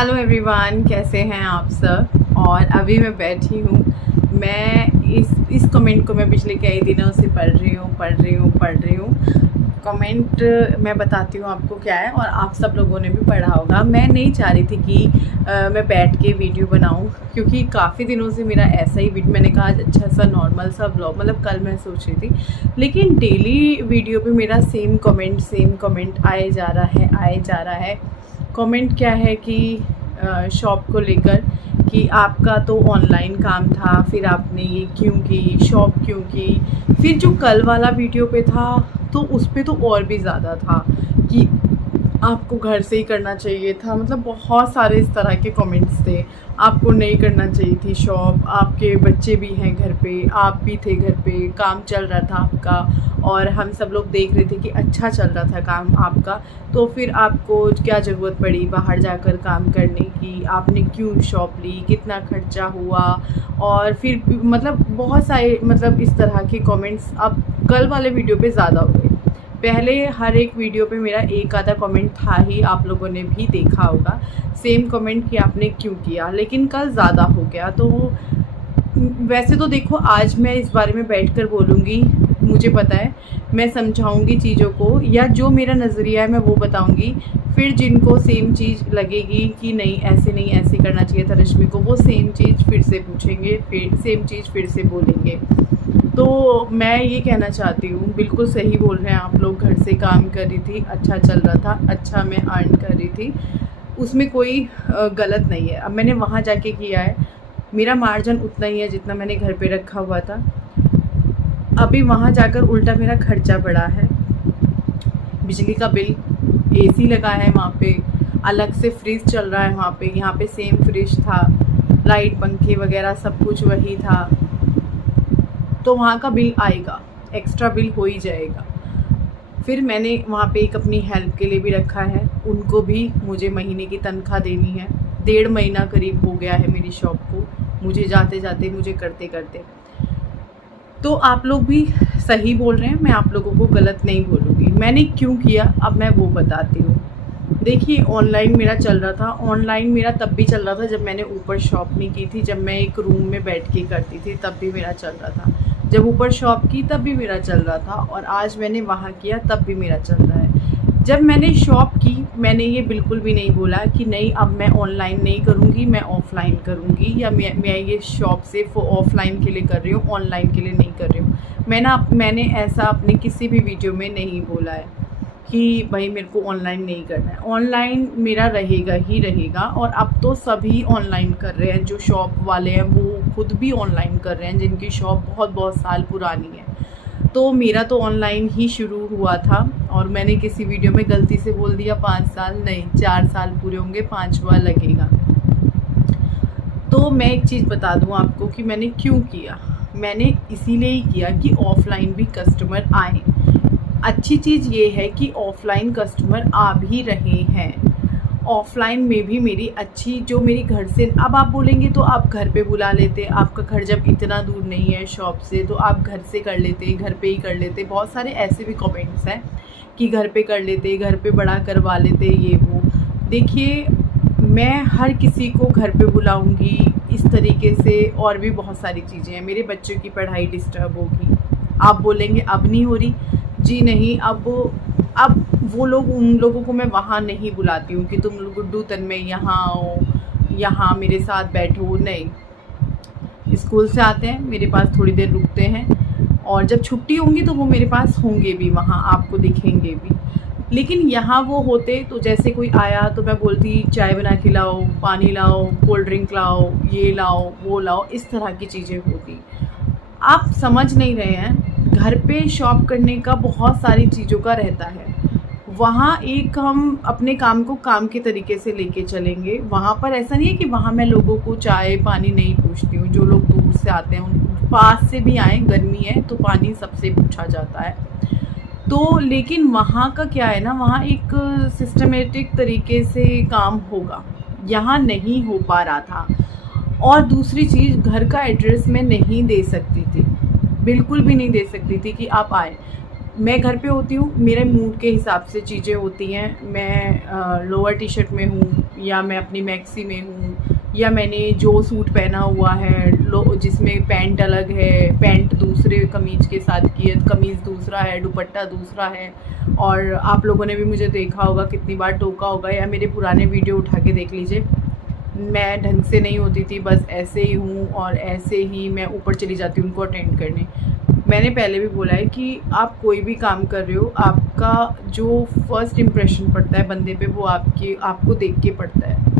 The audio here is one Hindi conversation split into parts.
हेलो एवरीवन, कैसे हैं आप सब। और अभी मैं बैठी हूँ। मैं इस कमेंट को मैं पिछले कई दिनों से पढ़ रही हूँ। कमेंट मैं बताती हूँ आपको क्या है, और आप सब लोगों ने भी पढ़ा होगा। मैं नहीं चाह रही थी कि मैं बैठ के वीडियो बनाऊँ, क्योंकि काफ़ी दिनों से मेरा ऐसा ही वीडियो, मैंने कहा आज अच्छा सा नॉर्मल सा ब्लॉग, मतलब कल मैं सोच रही थी, लेकिन डेली वीडियो पे मेरा सेम कमेंट आए जा रहा है। कमेंट क्या है कि शॉप को लेकर कि आपका तो ऑनलाइन काम था, फिर आपने ये क्यों की, शॉप क्यों की। फिर जो कल वाला वीडियो पे था तो उस पे तो और भी ज़्यादा था कि आपको घर से ही करना चाहिए था। मतलब बहुत सारे इस तरह के कमेंट्स थे। आपको नहीं करना चाहिए थी शॉप, आपके बच्चे भी हैं घर पे, आप भी थे घर पे, काम चल रहा था आपका, और हम सब लोग देख रहे थे कि अच्छा चल रहा था काम आपका, तो फिर आपको क्या ज़रूरत पड़ी बाहर जाकर काम करने की, आपने क्यों शॉप ली, कितना खर्चा हुआ। और फिर मतलब बहुत सारे मतलब इस तरह के कमेंट्स अब कल वाले वीडियो पे ज़्यादा हो गए। पहले हर एक वीडियो पे मेरा एक आधा कमेंट था ही, आप लोगों ने भी देखा होगा सेम कमेंट कि आपने क्यों किया, लेकिन कल ज़्यादा हो गया। तो वैसे तो देखो, आज मैं इस बारे में बैठकर बोलूँगी, मुझे पता है, मैं समझाऊँगी चीज़ों को, या जो मेरा नज़रिया है मैं वो बताऊँगी। फिर जिनको सेम चीज़ लगेगी कि नहीं ऐसे नहीं, ऐसे करना चाहिए था रश्मि को, वो सेम चीज़ फिर से पूछेंगे, फिर सेम चीज़ फिर से बोलेंगे। तो मैं ये कहना चाहती हूँ, बिल्कुल सही बोल रहे हैं आप लोग, घर से काम कर रही थी, अच्छा चल रहा था, अच्छा मैं अर्न कर रही थी, उसमें कोई गलत नहीं है। अब मैंने वहाँ जाके किया है, मेरा मार्जिन उतना ही है जितना मैंने घर पे रखा हुआ था। अभी वहाँ जाकर उल्टा मेरा खर्चा बढ़ा है, बिजली का बिल, एसी लगा है वहाँ पे, अलग से फ्रिज चल रहा है वहाँ पे, यहाँ पे सेम फ्रिज था, लाइट पंखे वगैरह सब कुछ वही था, तो वहाँ का बिल आएगा, एक्स्ट्रा बिल हो ही जाएगा। फिर मैंने वहाँ पे एक अपनी हेल्प के लिए भी रखा है, उनको भी मुझे महीने की तनख्वाह देनी है। 1.5 महीना करीब हो गया है मेरी शॉप को, मुझे जाते जाते, मुझे करते करते। तो आप लोग भी सही बोल रहे हैं, मैं आप लोगों को गलत नहीं बोलूँगी। मैंने क्यों किया अब मैं वो बताती हूँ। देखिए, ऑनलाइन मेरा चल रहा था, ऑनलाइन मेरा तब भी चल रहा था जब मैंने ऊपर शॉप नहीं की थी, जब मैं एक रूम में बैठ के करती थी तब भी मेरा चल रहा था, जब ऊपर शॉप की तब भी मेरा चल रहा था, और आज मैंने वहाँ किया तब भी मेरा चल रहा है। जब मैंने शॉप की, मैंने ये बिल्कुल भी नहीं बोला कि नहीं अब मैं ऑनलाइन नहीं करूँगी, मैं ऑफ़लाइन करूँगी, या मैं ये शॉप सिर्फ ऑफ़लाइन के लिए कर रही हूँ, ऑनलाइन के लिए नहीं कर रही हूँ। मैंने ऐसा अपने किसी भी वीडियो में नहीं बोला है कि भाई मेरे को ऑनलाइन नहीं करना है। ऑनलाइन मेरा रहेगा ही रहेगा, और अब तो सभी ऑनलाइन कर रहे हैं, जो शॉप वाले हैं वो खुद भी ऑनलाइन कर रहे हैं, जिनकी शॉप बहुत बहुत साल पुरानी है। तो मेरा तो ऑनलाइन ही शुरू हुआ था, और मैंने किसी वीडियो में गलती से बोल दिया 5 साल, नहीं 4 साल पूरे होंगे, 5वां लगेगा। तो मैं एक चीज़ बता दूं आपको कि मैंने क्यों किया। मैंने इसीलिए ही किया कि ऑफ़लाइन भी कस्टमर आए। अच्छी चीज़ ये है कि ऑफ़लाइन कस्टमर आ भी रहे हैं, ऑफ़लाइन में भी मेरी अच्छी, जो मेरी घर से, अब आप बोलेंगे तो आप घर पे बुला लेते, आपका घर जब इतना दूर नहीं है शॉप से तो आप घर से कर लेते, घर पे ही कर लेते। बहुत सारे ऐसे भी कमेंट्स हैं कि घर पे कर लेते, घर पे बड़ा करवा लेते, ये वो। देखिए, मैं हर किसी को घर पे बुलाऊंगी इस तरीके से, और भी बहुत सारी चीज़ें हैं। मेरे बच्चों की पढ़ाई डिस्टर्ब होगी, आप बोलेंगे अब नहीं हो रही, जी नहीं, अब वो लोग, उन लोगों को मैं वहाँ नहीं बुलाती हूँ कि तुम लोग गुड्डू तन में यहाँ आओ, यहाँ मेरे साथ बैठो, नहीं। स्कूल से आते हैं, मेरे पास थोड़ी देर रुकते हैं, और जब छुट्टी होंगी तो वो मेरे पास होंगे भी, वहाँ आपको दिखेंगे भी। लेकिन यहाँ वो होते तो जैसे कोई आया तो मैं बोलती चाय बना के लाओ, पानी लाओ, कोल्ड ड्रिंक लाओ, ये लाओ, वो लाओ, इस तरह की चीज़ें होती। आप समझ नहीं रहे हैं, घर पे शॉप करने का बहुत सारी चीज़ों का रहता है। वहाँ एक हम अपने काम को काम के तरीके से लेके चलेंगे, वहाँ पर ऐसा नहीं है कि वहाँ मैं लोगों को चाय पानी नहीं पूछती हूँ। जो लोग दूर से आते हैं, उन पास से भी आए, गर्मी है तो पानी सबसे पूछा जाता है। तो लेकिन वहाँ का क्या है ना, वहाँ एक सिस्टमेटिक तरीके से काम होगा, यहाँ नहीं हो पा रहा था। और दूसरी चीज़, घर का एड्रेस मैं नहीं दे सकती थी, बिल्कुल भी नहीं दे सकती थी कि आप आए। मैं घर पे होती हूँ, मेरे मूड के हिसाब से चीज़ें होती हैं। मैं लोअर टी शर्ट में हूँ या मैं अपनी मैक्सी में हूँ, या मैंने जो सूट पहना हुआ है जिसमें पैंट अलग है, पैंट दूसरे कमीज के साथ की है, कमीज़ दूसरा है, दुपट्टा दूसरा है। और आप लोगों ने भी मुझे देखा होगा, कितनी बार टोका होगा, या मेरे पुराने वीडियो उठा के देख लीजिए। मैं ढंग से नहीं होती थी, बस ऐसे ही हूँ और ऐसे ही मैं ऊपर चली जाती हूँ उनको अटेंड करने। मैंने पहले भी बोला है कि आप कोई भी काम कर रहे हो, आपका जो फर्स्ट इम्प्रेशन पड़ता है बंदे पे, वो आपको देख के पड़ता है।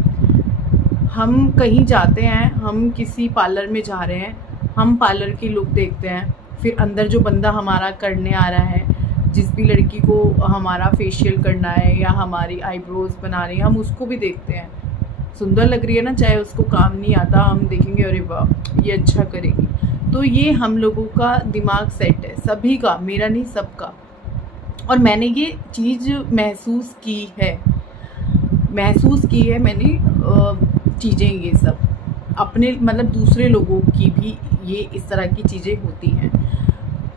हम कहीं जाते हैं, हम किसी पार्लर में जा रहे हैं, हम पार्लर की लुक देखते हैं, फिर अंदर जो बंदा हमारा करने आ रहा है, जिस भी लड़की को हमारा फेशियल करना है या हमारी आईब्रोज बना रही है, हम उसको भी देखते हैं। सुंदर लग रही है ना, चाहे उसको काम नहीं आता, हम देखेंगे अरे वाह ये अच्छा करेगी। तो ये हम लोगों का दिमाग सेट है, सभी का, मेरा नहीं सबका। और मैंने ये चीज़ महसूस की है मैंने चीज़ें, ये सब अपने मतलब दूसरे लोगों की भी ये इस तरह की चीज़ें होती हैं।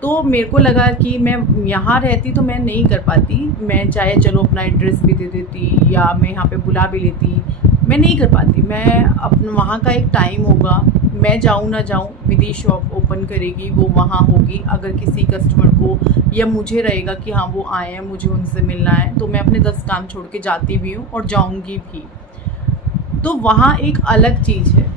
तो मेरे को लगा कि मैं यहाँ रहती तो मैं नहीं कर पाती, मैं चाहे चलो अपना एड्रेस भी दे देती या मैं यहाँ पे बुला भी लेती, मैं नहीं कर पाती। मैं अपना वहाँ का एक टाइम होगा, मैं जाऊँ ना जाऊँ, विधि शॉप ओपन करेगी, वो वहाँ होगी। अगर किसी कस्टमर को या मुझे रहेगा कि हाँ वो आए हैं, मुझे उनसे मिलना है, तो मैं अपने 10 काम छोड़ के जाती भी हूँ और जाऊँगी भी। तो वहाँ एक अलग चीज़ है।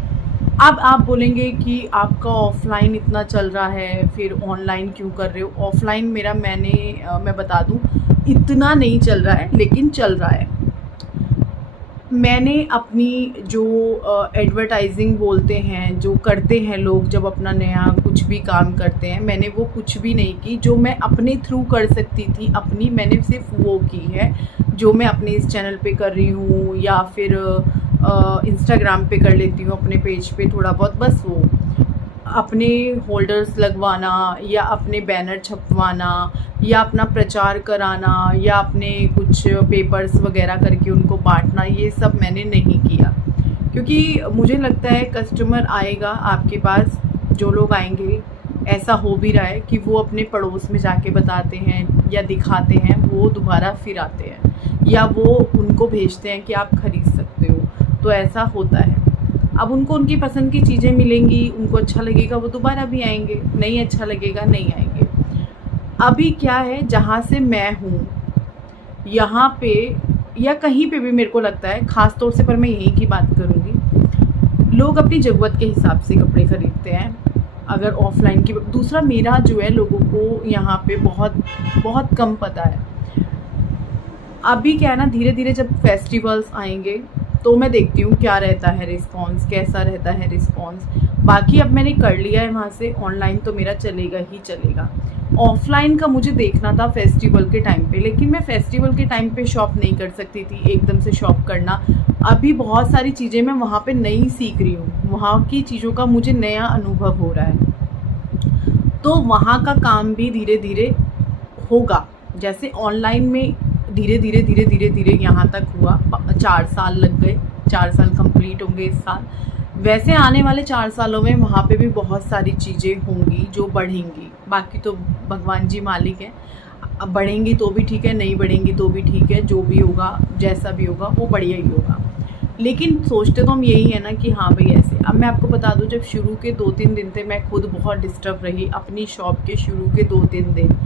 अब आप बोलेंगे कि आपका ऑफ़लाइन इतना चल रहा है, फिर ऑनलाइन क्यों कर रहे हो? ऑफ़लाइन मेरा मैं बता दूँ इतना नहीं चल रहा है, लेकिन चल रहा है। मैंने अपनी जो एडवर्टाइजिंग बोलते हैं, जो करते हैं लोग जब अपना नया कुछ भी काम करते हैं, मैंने वो कुछ भी नहीं की। जो मैं अपने थ्रू कर सकती थी अपनी, मैंने सिर्फ वो की है, जो मैं अपने इस चैनल पे कर रही हूँ या फिर इंस्टाग्राम पे कर लेती हूँ अपने पेज पे थोड़ा बहुत। बस वो अपने होल्डर्स लगवाना या अपने बैनर छपवाना या अपना प्रचार कराना या अपने कुछ पेपर्स वगैरह करके उनको बांटना, ये सब मैंने नहीं किया। क्योंकि मुझे लगता है कस्टमर आएगा आपके पास, जो लोग आएंगे, ऐसा हो भी रहा है कि वो अपने पड़ोस में जाके बताते हैं या दिखाते हैं, वो दोबारा फिर आते हैं या वो उनको भेजते हैं कि आप ख़रीद सकते हो। तो ऐसा होता है। अब उनको उनकी पसंद की चीज़ें मिलेंगी, उनको अच्छा लगेगा, वो दोबारा भी आएंगे, नहीं अच्छा लगेगा नहीं आएंगे। अभी क्या है, जहाँ से मैं हूँ यहाँ पे या कहीं पे भी मेरे को लगता है, ख़ास तौर से पर मैं यहीं की बात करूँगी, लोग अपनी ज़रूरत के हिसाब से कपड़े ख़रीदते हैं। अगर ऑफ़लाइन की दूसरा, मेरा जो है लोगों को यहाँ पे बहुत बहुत कम पता है। अभी क्या है ना, धीरे धीरे जब फेस्टिवल्स आएंगे तो मैं देखती हूँ क्या रहता है रिस्पॉन्स, कैसा रहता है रिस्पॉन्स। बाकी अब मैंने कर लिया है वहाँ से, ऑनलाइन तो मेरा चलेगा ही चलेगा। ऑफ़लाइन का मुझे देखना था फेस्टिवल के टाइम पे, लेकिन मैं फेस्टिवल के टाइम पे शॉप नहीं कर सकती थी, एकदम से शॉप करना। अभी बहुत सारी चीज़ें मैं वहाँ पे नई सीख रही हूँ, वहाँ की चीज़ों का मुझे नया अनुभव हो रहा है। तो वहाँ का काम भी धीरे धीरे होगा, जैसे ऑनलाइन में धीरे धीरे यहाँ तक हुआ। 4 साल लग गए, 4 साल कंप्लीट होंगे इस साल। वैसे आने वाले 4 सालों में वहाँ पे भी बहुत सारी चीज़ें होंगी जो बढ़ेंगी। बाकी तो भगवान जी मालिक हैं, अब बढ़ेंगी तो भी ठीक है, नहीं बढ़ेंगी तो भी ठीक है, जो भी होगा जैसा भी होगा वो बढ़िया ही होगा। लेकिन सोचते तो हम यही है ना कि हाँ भाई ऐसे। अब मैं आपको बता दूं, जब शुरू के 2-3 दिन थे, मैं खुद बहुत डिस्टर्ब रही अपनी शॉप के शुरू के 2-3 दिन।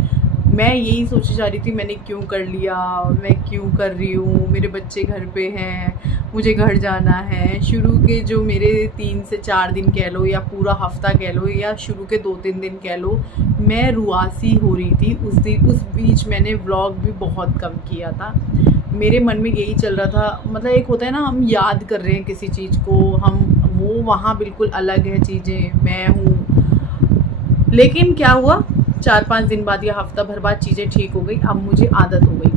मैं यही सोची जा रही थी मैंने क्यों कर लिया, मैं क्यों कर रही हूँ, मेरे बच्चे घर पे हैं, मुझे घर जाना है। शुरू के जो मेरे 3 से 4 दिन कह लो या पूरा हफ्ता कह लो या शुरू के 2-3 दिन कह लो, मैं रुआसी हो रही थी। उस बीच मैंने व्लॉग भी बहुत कम किया था। मेरे मन में यही चल रहा था, मतलब एक होता है ना, हम याद कर रहे हैं किसी चीज़ को, हम वो वहाँ बिल्कुल अलग है चीज़ें, मैं हूँ। लेकिन क्या हुआ, 4-5 दिन बाद या हफ्ता भर बाद चीज़ें ठीक हो गई। अब मुझे आदत हो गई,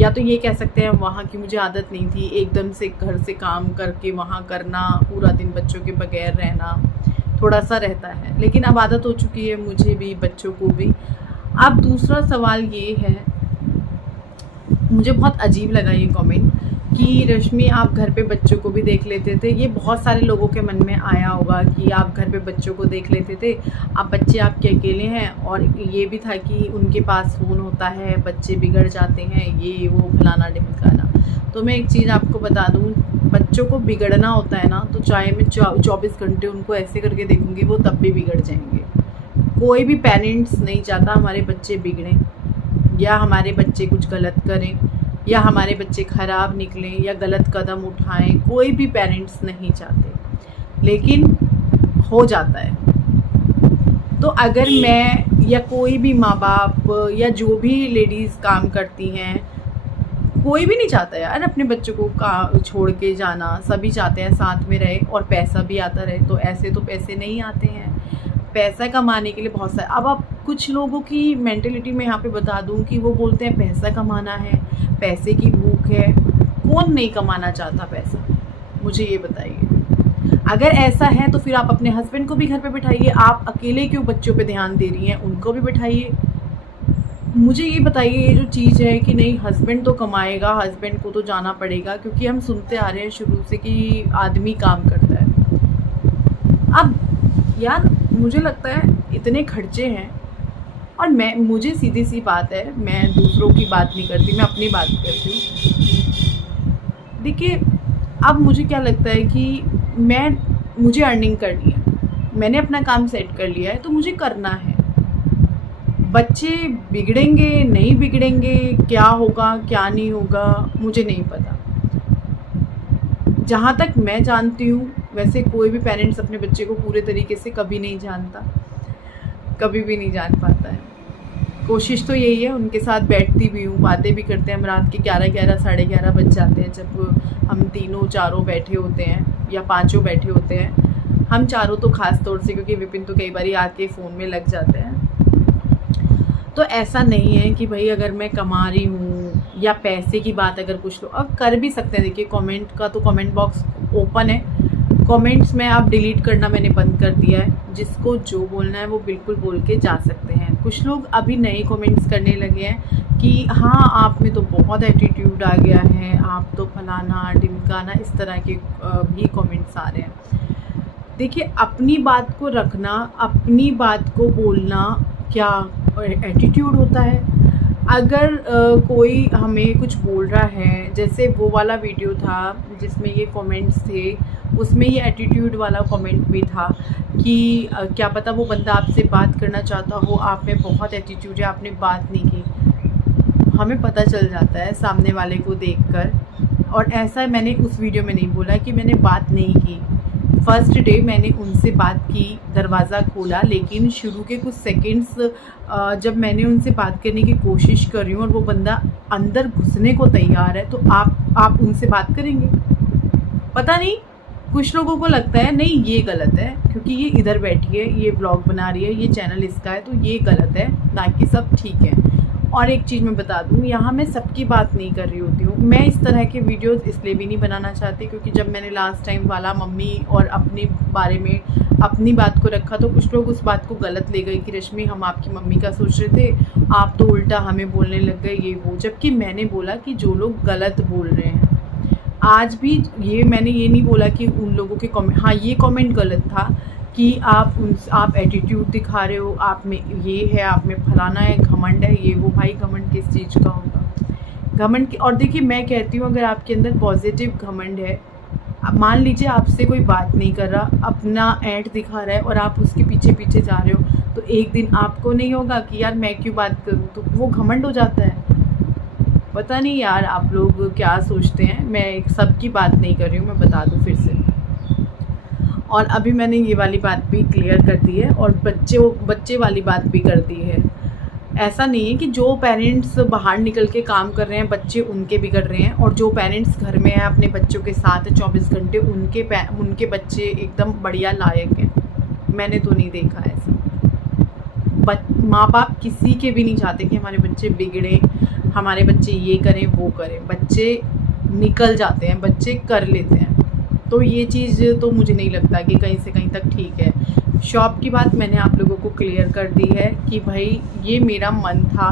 या तो ये कह सकते हैं वहाँ की मुझे आदत नहीं थी, एकदम से घर से काम करके वहाँ करना, पूरा दिन बच्चों के बगैर रहना, थोड़ा सा रहता है। लेकिन अब आदत हो चुकी है मुझे भी, बच्चों को भी। अब दूसरा सवाल ये है, मुझे बहुत अजीब लगा ये कमेंट कि रश्मि आप घर पे बच्चों को भी देख लेते थे। ये बहुत सारे लोगों के मन में आया होगा कि आप घर पे बच्चों को देख लेते थे, आप बच्चे आपके अकेले हैं। और ये भी था कि उनके पास फ़ोन होता है, बच्चे बिगड़ जाते हैं, ये वो फलाना ढिमकाना। तो मैं एक चीज़ आपको बता दूं, बच्चों को बिगड़ना होता है ना, तो चाहे मैं 24 घंटे उनको ऐसे करके देखूंगी, वो तब भी बिगड़ जाएंगे। कोई भी पेरेंट्स नहीं चाहता हमारे बच्चे बिगड़ें, या हमारे बच्चे कुछ गलत करें, या हमारे बच्चे ख़राब निकलें, या गलत कदम उठाएं। कोई भी पेरेंट्स नहीं चाहते, लेकिन हो जाता है। तो अगर मैं या कोई भी माँ बाप या जो भी लेडीज़ काम करती हैं, कोई भी नहीं चाहता यार अपने बच्चों को छोड़ के जाना। सभी चाहते हैं साथ में रहे और पैसा भी आता रहे। तो ऐसे तो पैसे नहीं आते हैं, पैसा कमाने के लिए बहुत सारे। अब आप कुछ लोगों की मेंटेलिटी में यहाँ पे बता दूँ कि वो बोलते हैं पैसा कमाना है, पैसे की भूख है। कौन नहीं कमाना चाहता पैसा, मुझे ये बताइए। अगर ऐसा है तो फिर आप अपने हस्बैंड को भी घर पे बिठाइए। आप अकेले क्यों बच्चों पे ध्यान दे रही हैं, उनको भी बिठाइए। मुझे ये बताइए, ये जो चीज़ है कि नहीं हस्बैंड तो कमाएगा, हस्बैंड को तो जाना पड़ेगा, क्योंकि हम सुनते आ रहे हैं शुरू से कि आदमी काम करता है। अब यार मुझे लगता है इतने खर्चे हैं, और मुझे सीधी सी बात है, मैं दूसरों की बात नहीं करती, मैं अपनी बात करती हूँ। देखिए अब मुझे क्या लगता है कि मुझे अर्निंग करनी है, मैंने अपना काम सेट कर लिया है तो मुझे करना है। बच्चे बिगड़ेंगे नहीं बिगड़ेंगे, क्या होगा क्या नहीं होगा मुझे नहीं पता। जहाँ तक मैं जानती हूँ, वैसे कोई भी पेरेंट्स अपने बच्चे को पूरे तरीके से कभी नहीं जानता, कभी भी नहीं जान पाता है। कोशिश तो यही है, उनके साथ बैठती भी हूँ, बातें भी करते हैं। हम रात के 11 साढ़े 11 बज जाते हैं जब हम तीनों चारों बैठे होते हैं, या पांचों बैठे होते हैं। हम चारों तो ख़ास तौर से, क्योंकि विपिन तो कई बार आके फ़ोन में लग जाते हैं। तो ऐसा नहीं है कि भाई अगर मैं कमा रही हूँ या पैसे की बात अगर कुछ लोग अब कर भी सकते हैं। देखिए कमेंट का तो कमेंट बॉक्स ओपन है, कमेंट्स में आप डिलीट करना मैंने बंद कर दिया है। जिसको जो बोलना है वो बिल्कुल बोल के जा सकते हैं। कुछ लोग अभी नए कमेंट्स करने लगे हैं कि हाँ आप में तो बहुत एटीट्यूड आ गया है, आप तो फलाना ढिमकाना, इस तरह के भी कमेंट्स आ रहे हैं। देखिए अपनी बात को रखना, अपनी बात को बोलना क्या एटीट्यूड होता है? अगर कोई हमें कुछ बोल रहा है, जैसे वो वाला वीडियो था जिसमें ये कमेंट्स थे, उसमें ये एटीट्यूड वाला कमेंट भी था कि क्या पता वो बंदा आपसे बात करना चाहता हो, आप में बहुत एटीट्यूड है, आपने बात नहीं की। हमें पता चल जाता है सामने वाले को देखकर। और ऐसा मैंने उस वीडियो में नहीं बोला कि मैंने बात नहीं की। फर्स्ट डे मैंने उनसे बात की, दरवाज़ा खोला, लेकिन शुरू के कुछ सेकंड्स जब मैंने उनसे बात करने की कोशिश कर रही हूँ और वो बंदा अंदर घुसने को तैयार है, तो आप उनसे बात करेंगे? पता नहीं, कुछ लोगों को लगता है नहीं ये गलत है, क्योंकि ये इधर बैठी है, ये व्लॉग बना रही है, ये चैनल इसका है, तो ये गलत है, बाकी सब ठीक है। और एक चीज़ मैं बता दूँ, यहाँ मैं सबकी बात नहीं कर रही होती हूँ। मैं इस तरह के वीडियोस इसलिए भी नहीं बनाना चाहती क्योंकि जब मैंने लास्ट टाइम वाला मम्मी और अपने बारे में अपनी बात को रखा, तो कुछ लोग उस बात को गलत ले गए कि रश्मि हम आपकी मम्मी का सोच रहे थे, आप तो उल्टा हमें बोलने लग गए ये वो। जबकि मैंने बोला कि जो लोग गलत बोल रहे हैं, आज भी मैंने ये नहीं बोला कि उन लोगों के कमेंट, हाँ ये कमेंट गलत था कि आप एटीट्यूड दिखा रहे हो, आप में ये है, आप में फलाना है, घमंड है, ये वो। भाई घमंड किस चीज़ का होगा? घमंड की, और देखिए मैं कहती हूँ अगर आपके अंदर पॉजिटिव घमंड है, मान लीजिए आपसे कोई बात नहीं कर रहा, अपना ऐड दिखा रहा है और आप उसके पीछे पीछे जा रहे हो, तो एक दिन आपको नहीं होगा कि यार मैं क्यों बात करूँ, तो वो घमंड हो जाता है। पता नहीं यार आप लोग क्या सोचते हैं। मैं सबकी बात नहीं कर रही हूँ, मैं बता दूँ फिर से। और अभी मैंने ये वाली बात भी क्लियर कर दी है और बच्चे वाली बात भी कर दी है। ऐसा नहीं है कि जो पेरेंट्स बाहर निकल के काम कर रहे हैं बच्चे उनके बिगड़ रहे हैं, और जो पेरेंट्स घर में हैं अपने बच्चों के साथ 24 घंटे उनके बच्चे एकदम बढ़िया लायक हैं। मैंने तो नहीं देखा ऐसा। माँ बाप किसी के भी नहीं चाहते कि हमारे बच्चे बिगड़े, हमारे बच्चे ये करें वो करें। बच्चे निकल जाते हैं, बच्चे कर लेते हैं। तो ये चीज़ तो मुझे नहीं लगता कि कहीं से कहीं तक ठीक है। शॉप की बात मैंने आप लोगों को क्लियर कर दी है कि भाई ये मेरा मन था।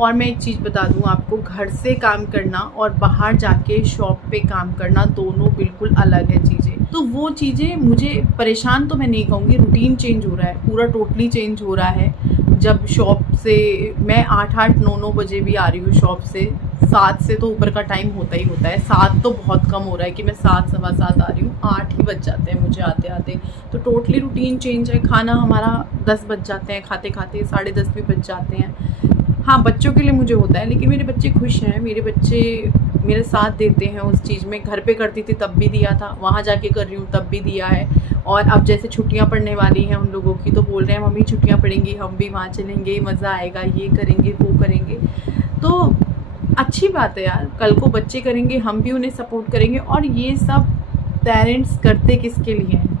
और मैं एक चीज़ बता दूं आपको, घर से काम करना और बाहर जाके शॉप पे काम करना दोनों बिल्कुल अलग है चीज़ें। तो वो चीज़ें मुझे परेशान तो मैं नहीं कहूँगी, रूटीन चेंज हो रहा है, पूरा टोटली चेंज हो रहा है। जब शॉप से मैं 8-9 बजे भी आ रही हूँ शॉप से, 7 से तो ऊपर का टाइम होता ही होता है। 7 तो बहुत कम हो रहा है कि मैं 7 सवा 7 आ रही हूँ, 8 ही बज जाते हैं मुझे आते आते। तो टोटली रूटीन चेंज है। खाना हमारा 10 बज जाते हैं, खाते खाते 10:30 भी बज जाते हैं। हाँ, बच्चों के लिए मुझे होता है, लेकिन मेरे बच्चे खुश हैं, मेरे बच्चे मेरे साथ देते हैं उस चीज़ में। घर पे करती थी तब भी दिया था, वहाँ जाके कर रही हूँ तब भी दिया है। और अब जैसे छुट्टियाँ पड़ने वाली हैं उन लोगों की, तो बोल रहे हैं मम्मी छुट्टियाँ पड़ेंगी, हम भी वहाँ चलेंगे, मज़ा आएगा, ये करेंगे वो करेंगे। तो अच्छी बात है यार, कल को बच्चे करेंगे, हम भी उन्हें सपोर्ट करेंगे। और ये सब पेरेंट्स करते किसके लिए हैं?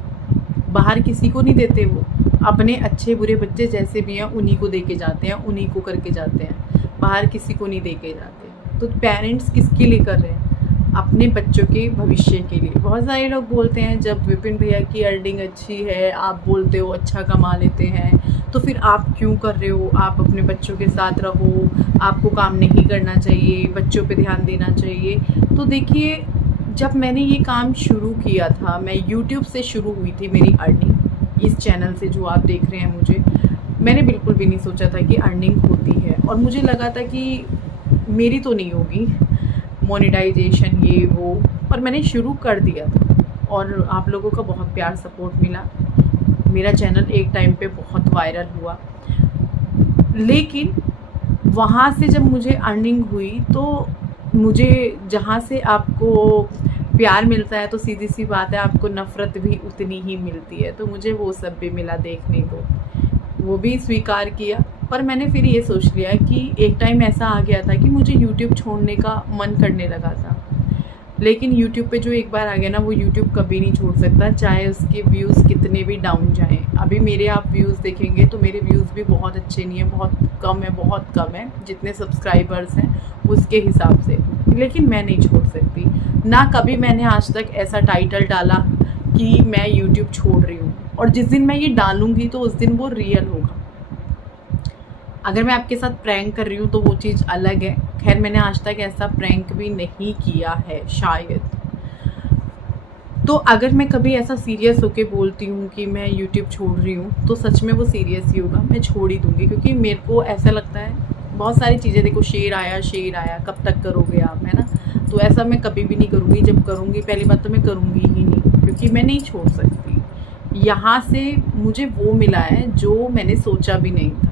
बाहर किसी को नहीं देते, वो अपने अच्छे बुरे बच्चे जैसे भी हैं उन्हीं को दे के जाते हैं, उन्हीं को करके जाते हैं, बाहर किसी को नहीं दे के जाते। तो पेरेंट्स किसके लिए कर रहे हैं? अपने बच्चों के भविष्य के लिए। बहुत सारे लोग बोलते हैं जब विपिन भैया की अर्निंग अच्छी है, आप बोलते हो अच्छा कमा लेते हैं, तो फिर आप क्यों कर रहे हो? आप अपने बच्चों के साथ रहो, आपको काम नहीं करना चाहिए, बच्चों पे ध्यान देना चाहिए। तो देखिए, जब मैंने ये काम शुरू किया था, मैं यूट्यूब से शुरू हुई थी मेरी अर्निंग, इस चैनल से जो आप देख रहे हैं मुझे, मैंने बिल्कुल भी नहीं सोचा था कि अर्निंग होती है। और मुझे लगा था कि मेरी तो नहीं होगी मोनेटाइजेशन ये वो, पर मैंने शुरू कर दिया था और आप लोगों का बहुत प्यार सपोर्ट मिला। मेरा चैनल एक टाइम पे बहुत वायरल हुआ, लेकिन वहाँ से जब मुझे अर्निंग हुई तो मुझे जहाँ से आपको प्यार मिलता है तो सीधी सी बात है आपको नफ़रत भी उतनी ही मिलती है। तो मुझे वो सब भी मिला देखने को, वो भी स्वीकार किया। पर मैंने फिर ये सोच लिया कि एक टाइम ऐसा आ गया था कि मुझे यूट्यूब छोड़ने का मन करने लगा था, लेकिन यूट्यूब पे जो एक बार आ गया ना, वो यूट्यूब कभी नहीं छोड़ सकता, चाहे उसके व्यूज़ कितने भी डाउन जाएं। अभी मेरे आप व्यूज़ देखेंगे तो मेरे व्यूज़ भी बहुत अच्छे नहीं हैं, बहुत कम है जितने सब्सक्राइबर्स हैं उसके हिसाब से, लेकिन मैं नहीं छोड़ सकती। ना कभी मैंने आज तक ऐसा टाइटल डाला कि मैं यूट्यूब छोड़ रही हूँ, और जिस दिन मैं ये डालूँगी तो उस दिन वो रियल होगा। अगर मैं आपके साथ प्रैंक कर रही हूँ तो वो चीज़ अलग है। खैर, मैंने आज तक ऐसा प्रैंक भी नहीं किया है शायद। तो अगर मैं कभी ऐसा सीरियस होके बोलती हूँ कि मैं यूट्यूब छोड़ रही हूँ तो सच में वो सीरियस ही होगा, मैं छोड़ ही दूँगी। क्योंकि मेरे को ऐसा लगता है, बहुत सारी चीज़ें, देखो शेर आया कब तक करोगे आप, है ना? तो ऐसा मैं कभी भी नहीं करूँगी। जब करूँगी, पहली बात तो मैं करूँगी ही नहीं, क्योंकि मैं नहीं छोड़ सकती। यहाँ से मुझे वो मिला है जो मैंने सोचा भी नहीं था।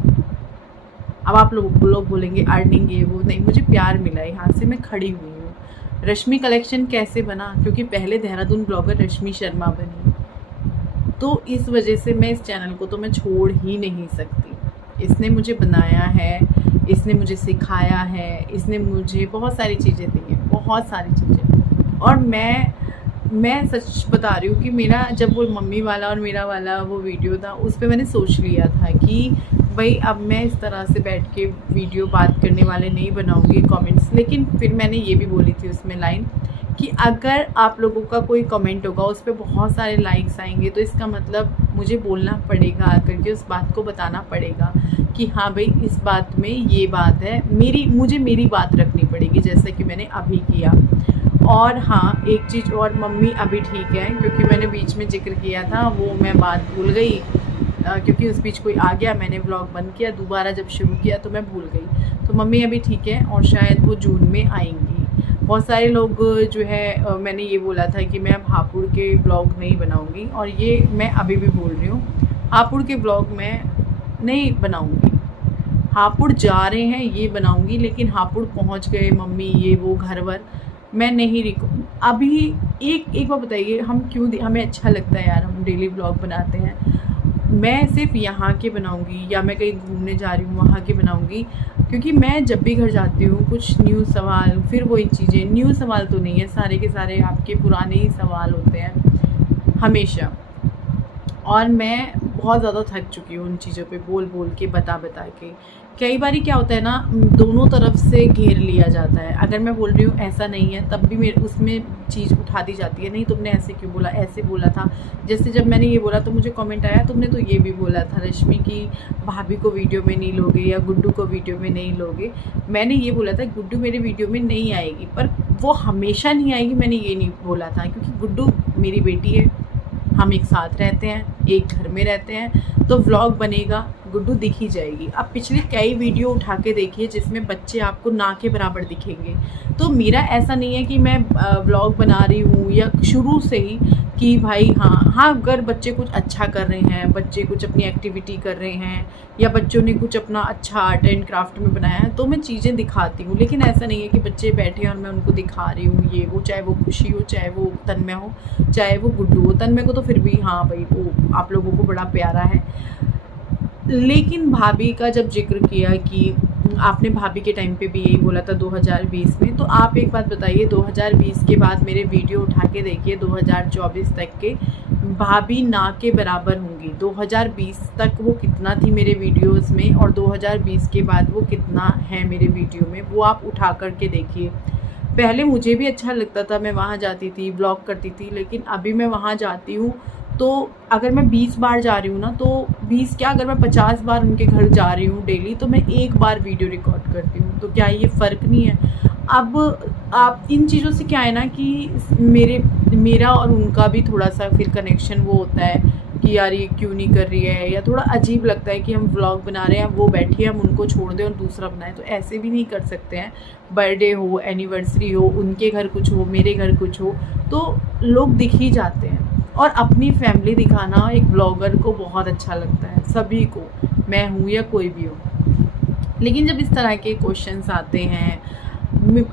अब आप लोग बोलेंगे अर्निंग ये वो, नहीं, मुझे प्यार मिला है, यहाँ से मैं खड़ी हुई हूँ। रश्मि कलेक्शन कैसे बना? क्योंकि पहले देहरादून ब्लॉगर रश्मि शर्मा बनी, तो इस वजह से मैं इस चैनल को तो मैं छोड़ ही नहीं सकती। इसने मुझे बनाया है, इसने मुझे सिखाया है, इसने मुझे बहुत सारी चीज़ें दी हैं, बहुत सारी चीज़ें। और मैं सच बता रही हूँ कि मेरा जब वो मम्मी वाला और मेरा वाला वो वीडियो था, उस पर मैंने सोच लिया था कि भाई अब मैं इस तरह से बैठ के वीडियो बात करने वाले नहीं बनाऊंगी कमेंट्स। लेकिन फिर मैंने ये भी बोली थी उसमें लाइन कि अगर आप लोगों का कोई कमेंट होगा, उस पर बहुत सारे लाइक्स आएंगे, तो इसका मतलब मुझे बोलना पड़ेगा, आकर के उस बात को बताना पड़ेगा कि हाँ भाई इस बात में ये बात है, मुझे मेरी बात रखनी पड़ेगी, जैसे कि मैंने अभी किया। और हाँ, एक चीज़ और, मम्मी अभी ठीक है, क्योंकि मैंने बीच में जिक्र किया था, वो मैं बात भूल गई, क्योंकि उस बीच कोई आ गया, मैंने व्लॉग बंद किया, दोबारा जब शुरू किया तो मैं भूल गई। तो मम्मी अभी ठीक है और शायद वो जून में आएंगी। बहुत सारे लोग जो है, मैंने ये बोला था कि मैं अब हापुड़ के ब्लॉग नहीं बनाऊंगी, और ये मैं अभी भी बोल रही हूँ, हापुड़ के ब्लॉग मैं नहीं बनाऊंगी। हापुड़ जा रहे हैं ये बनाऊंगी, लेकिन हापुड़ पहुँच गए मम्मी ये वो घर मैं नहीं अभी एक बार बताइए, हम क्यों, हमें अच्छा लगता है यार, हम डेली ब्लॉग बनाते हैं। मैं सिर्फ यहाँ के बनाऊँगी या मैं कहीं घूमने जा रही हूँ वहाँ के बनाऊँगी, क्योंकि मैं जब भी घर जाती हूँ कुछ न्यू सवाल, फिर वही चीज़ें, न्यू सवाल तो नहीं है, सारे के सारे आपके पुराने ही सवाल होते हैं हमेशा। और मैं बहुत ज़्यादा थक चुकी हूँ उन चीज़ों पे बोल के, बता के। कई बार क्या होता है ना, दोनों तरफ से घेर लिया जाता है। अगर मैं बोल रही हूँ ऐसा नहीं है, तब भी मेरे उसमें चीज़ उठा दी जाती है, नहीं तुमने ऐसे क्यों बोला, ऐसे बोला था। जैसे जब मैंने ये बोला तो मुझे कमेंट आया, तुमने तो ये भी बोला था रश्मि की भाभी को वीडियो में नहीं लोगे या गुड्डू को वीडियो में नहीं लोगे। मैंने ये बोला था गुड्डू मेरे वीडियो में नहीं आएगी, पर वो हमेशा नहीं आएगी, मैंने ये नहीं बोला था, क्योंकि गुड्डू मेरी बेटी है, हम एक साथ रहते हैं, एक घर में रहते हैं तो व्लॉग बनेगा, गुड्डू दिख ही जाएगी। अब पिछले कई वीडियो उठा के देखिए जिसमें बच्चे आपको ना के बराबर दिखेंगे। तो मेरा ऐसा नहीं है कि मैं व्लॉग बना रही हूँ या शुरू से ही कि भाई हाँ अगर बच्चे कुछ अच्छा कर रहे हैं, बच्चे कुछ अपनी एक्टिविटी कर रहे हैं या बच्चों ने कुछ अपना अच्छा आर्ट एंड क्राफ्ट में बनाया है तो मैं चीज़ें दिखाती हूँ। लेकिन ऐसा नहीं है कि बच्चे बैठे हैं और मैं उनको दिखा रही हूँ ये वो, चाहे वो खुशी हो, चाहे वो तन्मय हो, चाहे वो गुड्डू हो। तन्मय को तो फिर भी हाँ भाई वो आप लोगों को बड़ा प्यारा है। लेकिन भाभी का जब जिक्र किया कि आपने भाभी के टाइम पे भी यही बोला था 2020 में, तो आप एक बात बताइए 2020 के बाद मेरे वीडियो उठा के देखिए 2024 तक के भाभी ना के बराबर होंगी। 2020 तक वो कितना थी मेरे वीडियोस में और 2020 के बाद वो कितना है मेरे वीडियो में, वो आप उठा करके देखिए। पहले मुझे भी अच्छा लगता था, मैं वहाँ जाती थी, ब्लॉग करती थी, लेकिन अभी मैं वहाँ जाती हूँ तो अगर मैं 20 बार जा रही हूँ ना, तो 20 क्या अगर मैं 50 बार उनके घर जा रही हूँ डेली, तो मैं एक बार वीडियो रिकॉर्ड करती हूँ। तो क्या ये फ़र्क नहीं है? अब आप इन चीज़ों से क्या है ना कि मेरा और उनका भी थोड़ा सा फिर कनेक्शन वो होता है कि यार ये क्यों नहीं कर रही है, या थोड़ा अजीब लगता है कि हम व्लॉग बना रहे हैं, वो बैठी है हम उनको छोड़ दें और दूसरा बनाएं। तो ऐसे भी नहीं कर सकते हैं। बर्थडे हो, एनिवर्सरी हो, उनके घर कुछ हो, मेरे घर कुछ हो, तो लोग दिख ही जाते हैं। और अपनी फैमिली दिखाना एक ब्लॉगर को बहुत अच्छा लगता है, सभी को, मैं हूँ या कोई भी हो। लेकिन जब इस तरह के क्वेश्चंस आते हैं,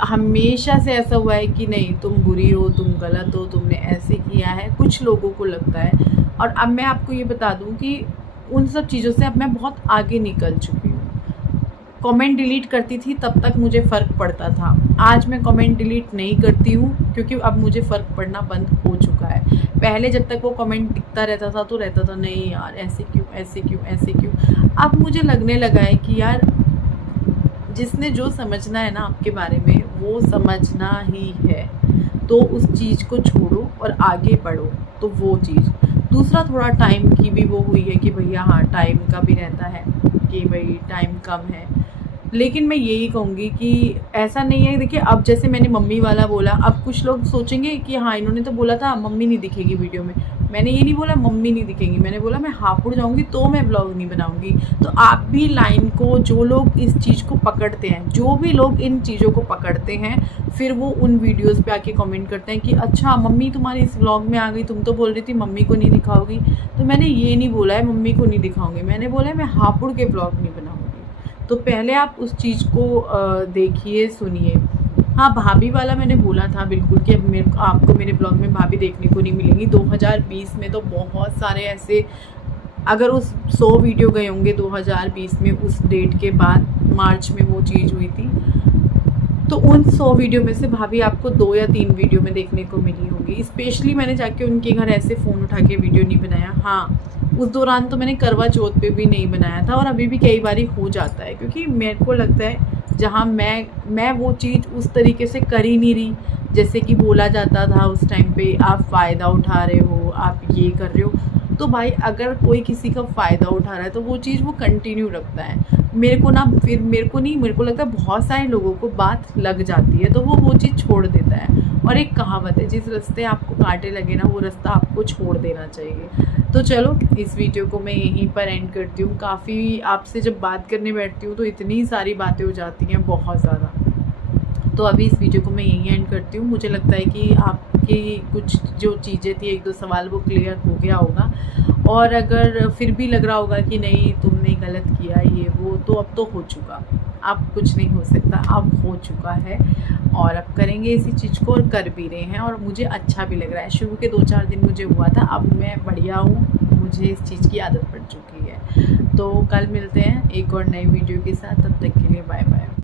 हमेशा से ऐसा हुआ है कि नहीं तुम बुरी हो, तुम गलत हो, तुमने ऐसे किया है, कुछ लोगों को लगता है। और अब मैं आपको ये बता दूं कि उन सब चीज़ों से अब मैं बहुत आगे निकल चुकी हूँ। कमेंट डिलीट करती थी तब तक मुझे फ़र्क पड़ता था, आज मैं कमेंट डिलीट नहीं करती हूँ क्योंकि अब मुझे फ़र्क पड़ना बंद हो चुका है। पहले जब तक वो कमेंट दिखता रहता था तो रहता था नहीं यार ऐसे क्यों, ऐसे क्यों, ऐसे क्यों। अब मुझे लगने लगा है कि यार जिसने जो समझना है ना आपके बारे में वो समझना ही है, तो उस चीज़ को छोड़ो और आगे बढ़ो। तो वो चीज़ दूसरा थोड़ा टाइम की भी वो हुई है कि भैया हाँ टाइम का भी रहता है कि भाई टाइम कम है। लेकिन मैं यही कहूँगी कि ऐसा नहीं है, देखिए अब जैसे मैंने मम्मी वाला बोला, अब कुछ लोग सोचेंगे कि हाँ इन्होंने तो बोला था मम्मी नहीं दिखेगी वीडियो में। मैंने ये नहीं बोला मम्मी नहीं दिखेगी, मैंने बोला मैं हापुड़ जाऊँगी तो मैं ब्लॉग नहीं बनाऊँगी। तो आप भी लाइन को, जो लोग इस चीज़ को पकड़ते हैं, जो भी लोग इन चीज़ों को पकड़ते हैं, फिर वो उन वीडियोज़ पे आके कमेंट करते हैं कि अच्छा मम्मी तुम्हारी इस व्लॉग में आ गई, तुम तो बोल रही थी मम्मी को नहीं दिखाओगी। तो मैंने ये नहीं बोला है मम्मी को नहीं दिखाऊँगी, मैंने बोला है मैं हापुड़ के ब्लॉग नहीं बनाऊँगी। तो पहले आप उस चीज़ को देखिए, सुनिए। हाँ भाभी वाला मैंने बोला था बिल्कुल कि अब आपको मेरे ब्लॉग में भाभी देखने को नहीं मिलेंगी। 2020 में तो बहुत सारे ऐसे, अगर उस 100 वीडियो गए होंगे 2020 में, उस डेट के बाद मार्च में वो चीज़ हुई थी, तो उन 100 वीडियो में से भाभी आपको 2 या 3 वीडियो में देखने को मिली होंगी। स्पेशली मैंने जाके उनके घर ऐसे फ़ोन उठा के वीडियो नहीं बनाया। हाँ उस दौरान तो मैंने करवा चौथ पे भी नहीं बनाया था, और अभी भी कई बार हो जाता है, क्योंकि मेरे को लगता है जहाँ मैं वो चीज़ उस तरीके से कर ही नहीं रही जैसे कि बोला जाता था उस टाइम पे, आप फ़ायदा उठा रहे हो, आप ये कर रहे हो। तो भाई अगर कोई किसी का फ़ायदा उठा रहा है तो वो चीज़ वो कंटिन्यू रखता है। मेरे को लगता है बहुत सारे लोगों को बात लग जाती है तो वो चीज़ छोड़ देता है। और एक कहावत है, जिस रास्ते आपको कांटे लगे ना वो रास्ता आपको छोड़ देना चाहिए। तो चलो इस वीडियो को मैं यहीं पर एंड करती हूँ। काफ़ी आपसे जब बात करने बैठती हूँ तो इतनी सारी बातें हो जाती हैं, बहुत ज़्यादा। तो अभी इस वीडियो को मैं यहीं एंड करती हूँ। मुझे लगता है कि आपकी कुछ जो चीज़ें थी, 1-2 सवाल, वो क्लियर हो गया होगा। और अगर फिर भी लग रहा होगा कि नहीं तुमने गलत किया ये वो, तो अब तो हो चुका, अब कुछ नहीं हो सकता, अब हो चुका है। और अब करेंगे इसी चीज़ को, और कर भी रहे हैं, और मुझे अच्छा भी लग रहा है। शुरू के 2-4 दिन मुझे हुआ था, अब मैं बढ़िया हूँ, मुझे इस चीज़ की आदत पड़ चुकी है। तो कल मिलते हैं एक और नई वीडियो के साथ, तब तक के लिए बाय बाय।